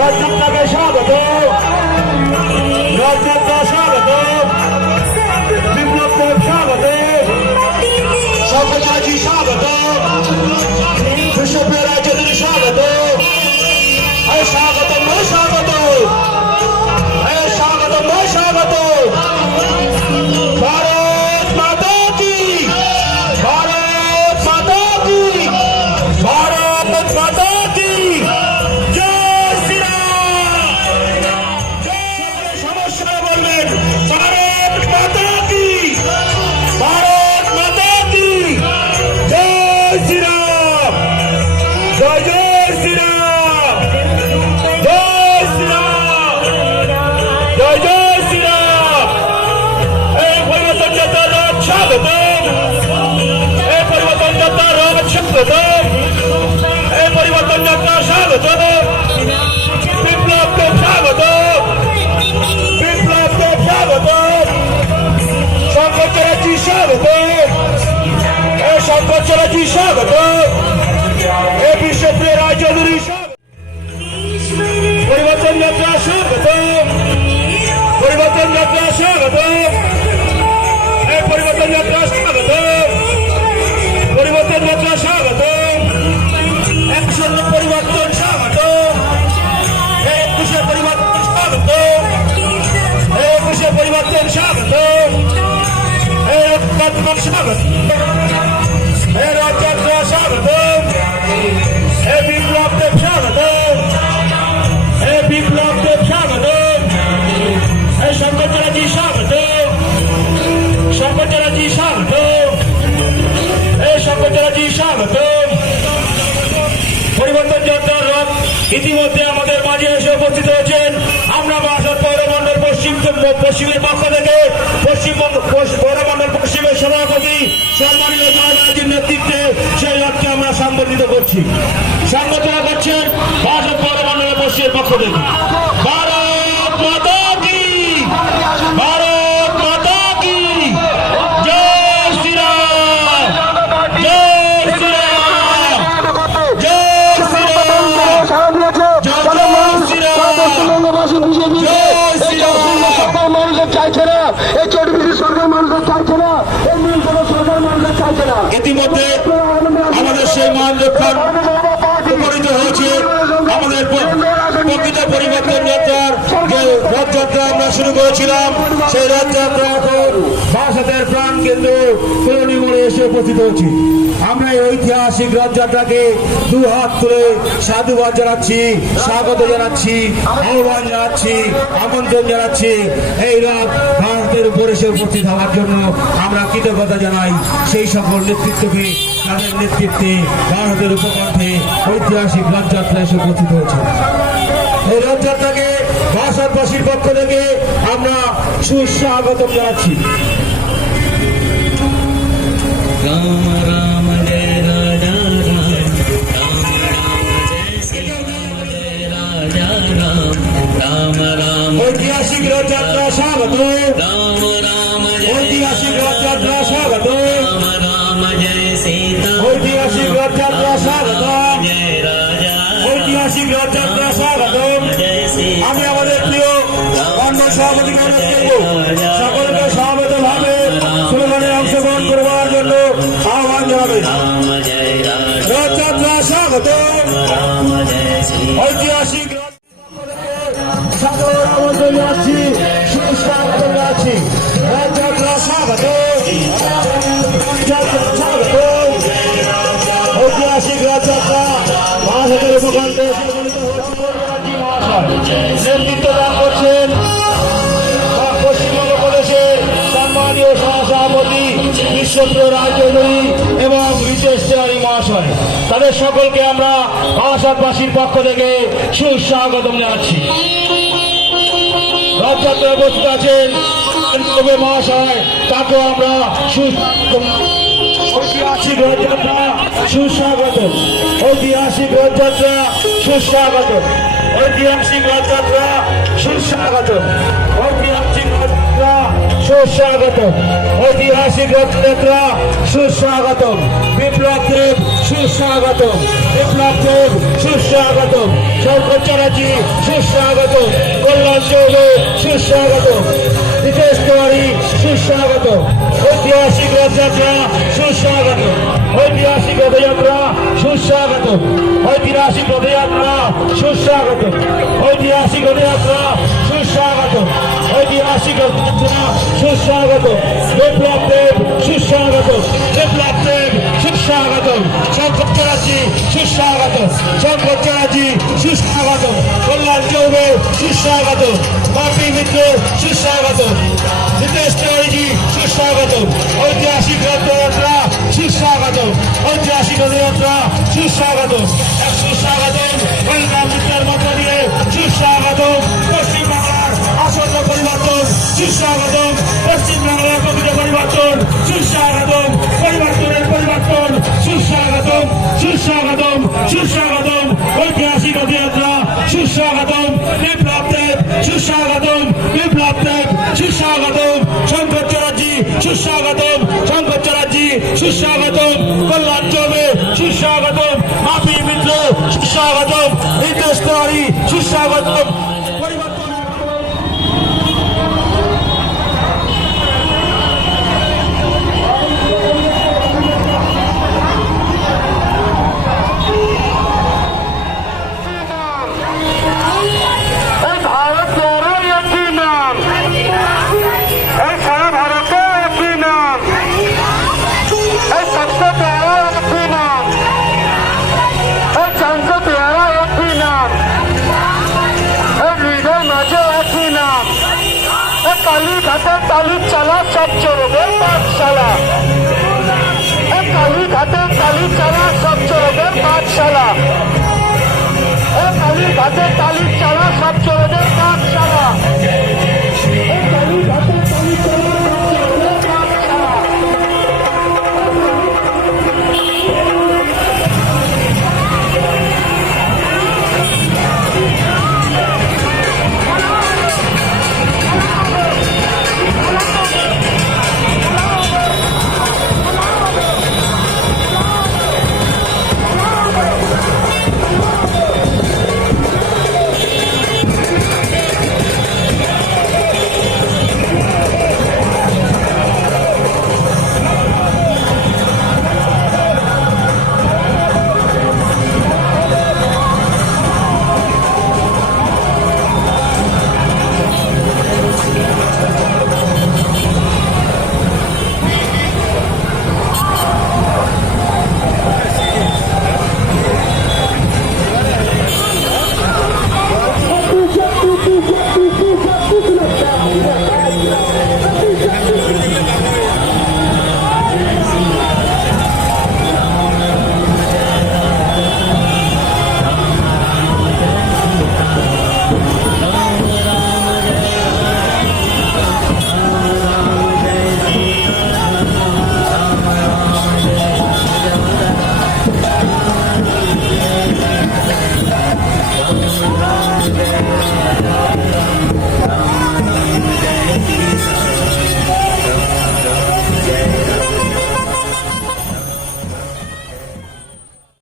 রথযাত্রাকে স্বাগত, রথযাত্রা স্বাগত, বিপ্লবকে স্বাগত, সর্বজাতি স্বাগত, বিশ্বপ্রিয় রাজ্যদের স্বাগত, স্বাগত স্বাগত স্বাগত স্বাগত। ভারত মাতা কি, ভারত মাতা কি, ভারত মাতা কি জয় শ্রীরাম। সমস্যা বলবেন ভারত মাতা কি, ভারত মাতা কি জয় শ্রীরাম, জয় জয় শ্রীরাম, জয় শ্রীরাম, জয় জয় শ্রীরাম। এই পরিবর্তন যাত্রার রথ স্বাগত, এই পরিবর্তন যাত্রার রথ স্বাগত, এই পরিবর্তন যাত্রা স্বাগত, বিপ্লবকে স্বাগত, বিপ্লবকে স্বাগত, সংকোচরাজি স্বাগত, এই সংকোচরাজি স্বাগত, এই বিশ্বপ্রিয় রাজ্যগুলি স্বাগত। পরিবর্তন যাত্রা স্বাগত, পরিবর্তন যাত্রা স্বাগত, এই পরিবর্তন যাত্রা স্বাগত, পরিবর্তন যাত্রা স্বাগত, একশো পরিবর্তন স্বাগত, একুশে পরিবর্তন স্বাগত, একুশে পরিবর্তন স্বাগত, এই রথযাত্রা স্বাগত, এই রথযাত্রা স্বাগত, এই বিপ্লবকে স্বাগত, এই বিপ্লবকে স্বাগত, এই সংকোচরাজি স্বাগত, সংকোচরাজি স্বাগত, এই সংকোচরাজি স্বাগত। পরিবর্তন যাত্রার রথ ইতিমধ্যে আমাদের মাঝে এসে উপস্থিত হয়েছেন। আমরা বারাসাত পৌরমণ্ডল পশ্চিমের পক্ষ থেকে পশ্চিমবঙ্গ পৌরমণ্ডল পশ্চিমের সভাপতি সম্মানীয় জয়রাজের নেতৃত্বে সেই রথকে আমরা সংগঠিত করছি। সংগঠন করছেন বারাসাত পৌরমণ্ডলের পশ্চিমের পক্ষ থেকে। ভারত মাতা কি, ভারত মাতা কি জয় শ্রীরাম, জয় শ্রীরাম, জয় শ্রীরাম, জয় শ্রীরাম। মানুষের চাইছে না, এই চটবিশি সরকার মানুষের চাইছে না, এই নীল কোনো সরকার মানুষের চাইছে না। ইতিমধ্যে আমাদের সেই মান রক্ষণ উপনীত হয়েছে। আমাদের প্রকৃত পরিবর্তন যাত্রার যে রথযাত্রা আমরা শুরু করেছিলাম, সেই রথযাত্রা এখন বারাসাতের প্রাণ কেন্দ্র কলোনি মোড়ে এসে উপস্থিত হয়েছি। আমরা এই ঐতিহাসিক রথযাত্রাকে দু হাত তুলে সাধুবাদ জানাচ্ছি, স্বাগত জানাচ্ছি, আহ্বান জানাচ্ছি, আমন্ত্রণ জানাচ্ছি। এই রথ ভারতের উপর এসে উপস্থিত হওয়ার জন্য আমরা কৃতজ্ঞতা জানাই সেই সকল নেতৃত্বকে, তাদের নেতৃত্বে ভারতের উপকণ্ঠে ঐতিহাসিক রথযাত্রা এসে উপস্থিত হয়েছে। এই রথযাত্রাকে বারাসাতবাসীর পক্ষ থেকে আমরা সুস্বাগত জানাচ্ছি। রাম রাম জয় রাজা রাম, রাম রাম জয় শ্রী রাম, জয় রাজা রাম, রাম রাম। ঐতিহাসিক রথযাত্রা স্বাগত, রাম রাম জয় ঐতিহাসিক রথযাত্রা স্বাগত, রাম রাম জয় সীতা, ঐতিহাসিক রথযাত্রা স্বাগত, জয় রাজা, ঐতিহাসিক রথযাত্রা স্বাগত। জয় শ্রী আমি আমাদের প্রিয় অন্য সভাপতিকে অনুরোধ করব সকলকে সমাবেতভাবে স্লোগানে অংশগ্রহণ করবার জন্য আহ্বান জানাবেন। রাম জয় রাজা, রথযাত্রা স্বাগত, রাম জয় শ্রী ঐতিহাসিক সকল আমন্ত্রণ জানাচ্ছি, সুস্বাগত জানাচ্ছি। রথযাত্রা স্বাগত, স্বাগত, ঐতিহাসিক রথযাত্রা বারাসাতের উপকণ্ঠে নেতৃত্ব দান করছেন পশ্চিমবঙ্গ প্রদেশের সম্মানীয় সহসভাপতি বিশ্বপ্রিয় রায়চৌধুরী এবং রিতেশ তেওয়ারি মহাশয়। তাদের সকলকে আমরা বারাসাতবাসীর পক্ষ থেকে সুস্বাগতম জানাচ্ছি। রথযাত্রায় উপস্থিত আছেন মহাশয়, তাকেও আমরা ঐতিহাসিক রথযাত্রা সুস্বাগত, ঐতিহাসিক রথযাত্রা সুস্বাগত, ঐতিহাসিক রথযাত্রা সুস্বাগত, ঐতিহাসিক রথযাত্রা সুস্বাগত, ঐতিহাসিক রথযাত্রা সুস্বাগত। বিপ্লব দেব সুস্বাগতম। বিপ্লব দেব সুস্বাগতম। শঙ্কর চ্যাটার্জি সুস্বাগতম। কল্যাণ চৌবে সুস্বাগতম। নীতিশ তিওয়ারি সুস্বাগতম। ঐতিহাসিক রথযাত্রা সুস্বাগতম। ঐতিহাসিক রথযাত্রা সুস্বাগতম। ঐতিহাসিক রথযাত্রা সুস্বাগতম। ঐতিহাসিক রথযাত্রা সুস্বাগতম। ঐতিহাসিক রথযাত্রা সুস্বাগতম। বিপ্লব দেব সুস্বাগতম। বিপ্লব দেব সুস্বাগতম। শঙ্কর চ্যাটার্জি সুস্বাগতম। শঙ্কর চ্যাটার্জি সুস্বাগতম। কল্যাণ চৌবে সুস্বাগতম। বাপি মিত্র সুস্বাগতম। নীতিশ তিওয়ারি সুস্বাগতম। ঐতিহাসিক রথযাত্রা সুস্বাগতম। ঐতিহাসিক রথযাত্রা সুস্বাগতম। এক সুস্বাগতম ওয়েলকাম মিত্রের মধ্য দিয়ে সুস্বাগতম। পশ্চিমবাংলার আসন্ন পরিবর্তন সুস্বাগতম। পশ্চিমবাংলার প্রকৃত পরিবর্তন সুস্বাগতম। পরিবর্তনের পরিবর্তন সুস্বাগতম। সুস্বাগতম সুস্বাগতম। ঐতিহাসিক রথযাত্রা সুস্বাগতম। বিপ্লব দেব সুস্বাগতম। বিপ্লব দেব সুস্বাগতম। শঙ্কর চ্যাটার্জি সুস্বাগতম। শঙ্কর চ্যাটার্জি সুস্বাগতম। কল্যাণ চৌবে সুস্বাগতম। বাপি মিত্র সুস্বাগতম। নীতিশ তিওয়ারি সুস্বাগতম। কালীঘাটের তালি চালা সব চোরদের পাঠশালা। কালীঘাটের তালি চালা সব চোরদের পাঠশালা।